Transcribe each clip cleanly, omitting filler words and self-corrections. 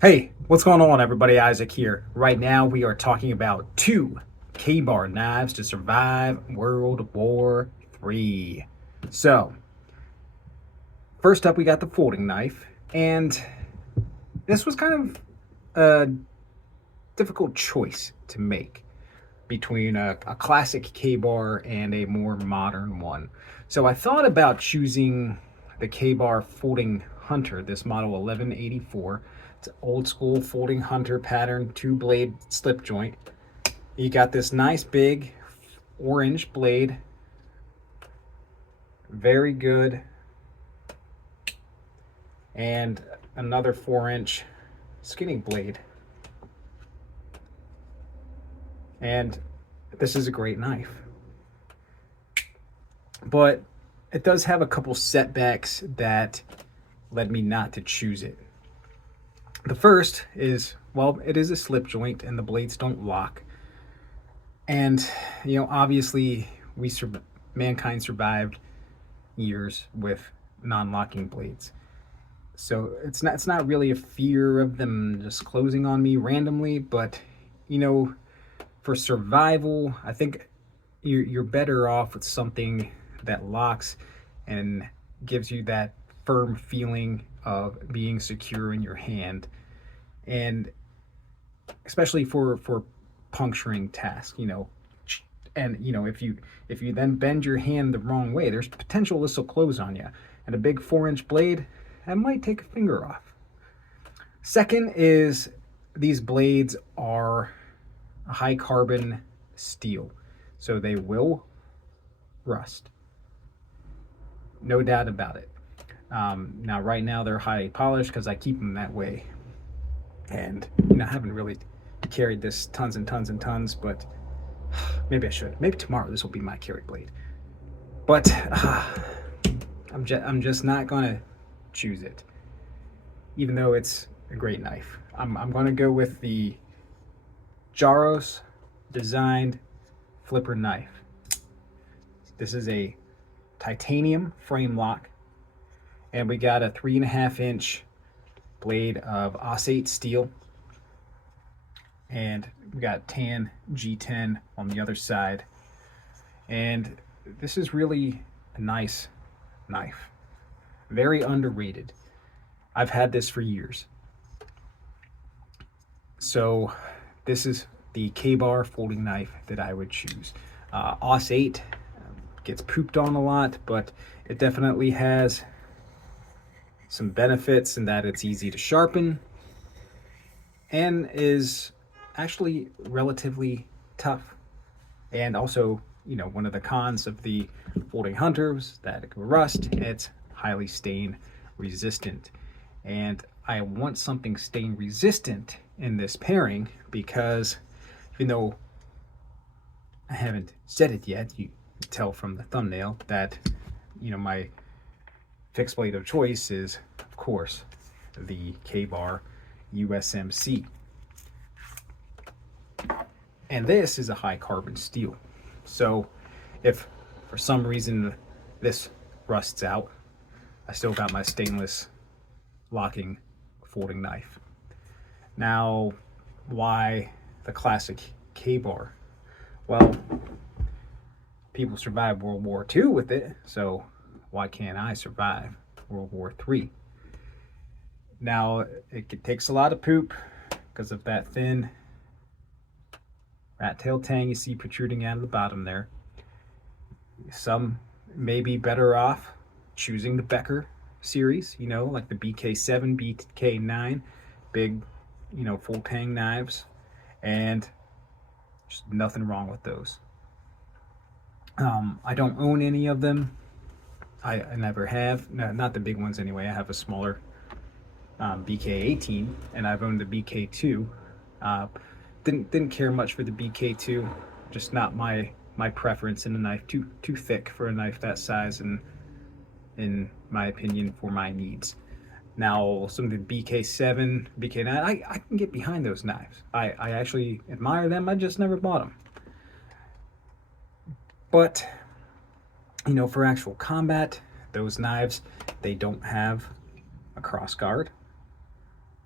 Hey, what's going on, everybody? Isaac here. Right now, we are talking about two KaBar knives to survive World War III. So, first up, we got the folding knife, and this was kind of a difficult choice to make between a classic KaBar and a more modern one. So, I thought about choosing the KaBar Folding Hunter, this model 1184. It's an old school folding hunter pattern, two blade slip joint. You got this nice big orange blade, very good, and another 4-inch skinny blade. And this is a great knife. But it does have a couple setbacks that led me not to choose it. The first is, well, it is a slip joint and the blades don't lock. And, obviously, mankind survived years with non-locking blades. So it's not really a fear of them just closing on me randomly, but you know, for survival, I think you're better off with something that locks and gives you that firm feeling of being secure in your hand, and especially for puncturing tasks, and if you then bend your hand the wrong way, there's potential this will close on you. And a big 4-inch blade, that might take a finger off. Second is these blades are a high carbon steel, so they will rust, no doubt about it. Now, right now they're highly polished because I keep them that way, and I haven't really carried this tons and tons and tons, but maybe I should. Maybe tomorrow this will be my carry blade. But I'm just not gonna choose it, even though it's a great knife. I'm gonna go with the Jaros designed flipper knife. This is a titanium frame lock, and we got a 3.5-inch blade of osate steel, and we got tan G10 on the other side. And this is really a nice knife, very underrated. I've had this for years. So this is the KaBar folding knife that I would choose. Os 8 gets pooped on a lot, but it definitely has some benefits in that it's easy to sharpen and is actually relatively tough. And also, one of the cons of the folding hunters that it can rust. It's highly stain resistant, and I want something stain resistant in this pairing because, even though I haven't said it yet, you can tell from the thumbnail that my fixed blade of choice is, of course, the KaBar USMC. And this is a high carbon steel. So if for some reason this rusts out, I still got my stainless locking folding knife. Now, why the classic KaBar? Well, people survived World War II with it, so why can't I survive World War III? Now, it takes a lot of poop because of that thin rat tail tang you see protruding out of the bottom there. Some may be better off choosing the Becker series, like the BK7, BK9, big, full tang knives, and just nothing wrong with those. I don't own any of them. I never have. No, not the big ones anyway. I have a smaller BK18, and I've owned the BK2. Didn't care much for the BK2, just not my preference in a knife. Too thick for a knife that size, and in my opinion, for my needs. Now, some of the BK7, BK9, I can get behind those knives. I actually admire them. I just never bought them. But for actual combat, those knives, they don't have a cross guard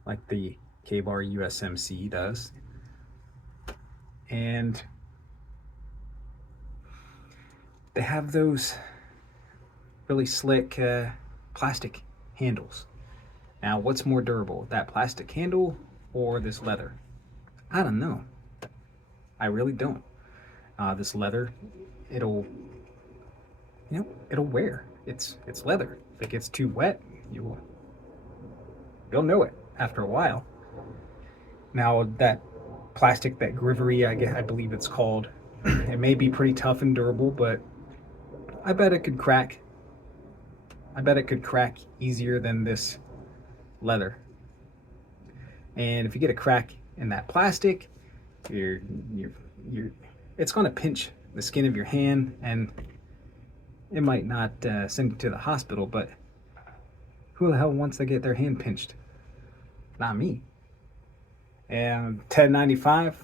like the KaBar USMC does. And they have those really slick plastic handles. Now, what's more durable, that plastic handle or this leather? I don't know. I really don't. This leather, it'll wear. It's leather. If it gets too wet, you'll know it after a while. Now that plastic, that grivery, I believe it's called, it may be pretty tough and durable, but I bet it could crack. I bet it could crack easier than this leather. And if you get a crack in that plastic, it's going to pinch the skin of your hand, and it might not send you to the hospital, but who the hell wants to get their hand pinched? Not me. And 1095,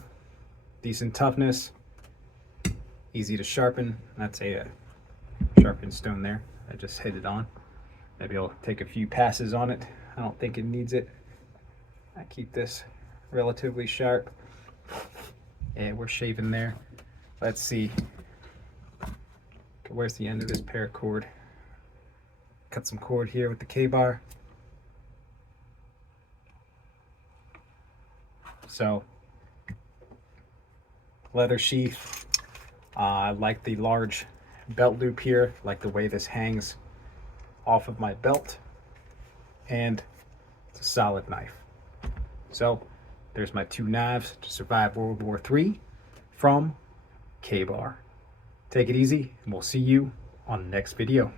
decent toughness, easy to sharpen. That's a sharpened stone there. I just hit it on. Maybe I'll take a few passes on it. I don't think it needs it. I keep this relatively sharp. And we're shaving there. Let's see. Where's the end of this paracord? Cut some cord here with the KaBar. So, leather sheath. I like the large belt loop here, like the way this hangs off of my belt, and it's a solid knife. So there's my 2 knives to survive World War III from KaBar. Take it easy, and we'll see you on the next video.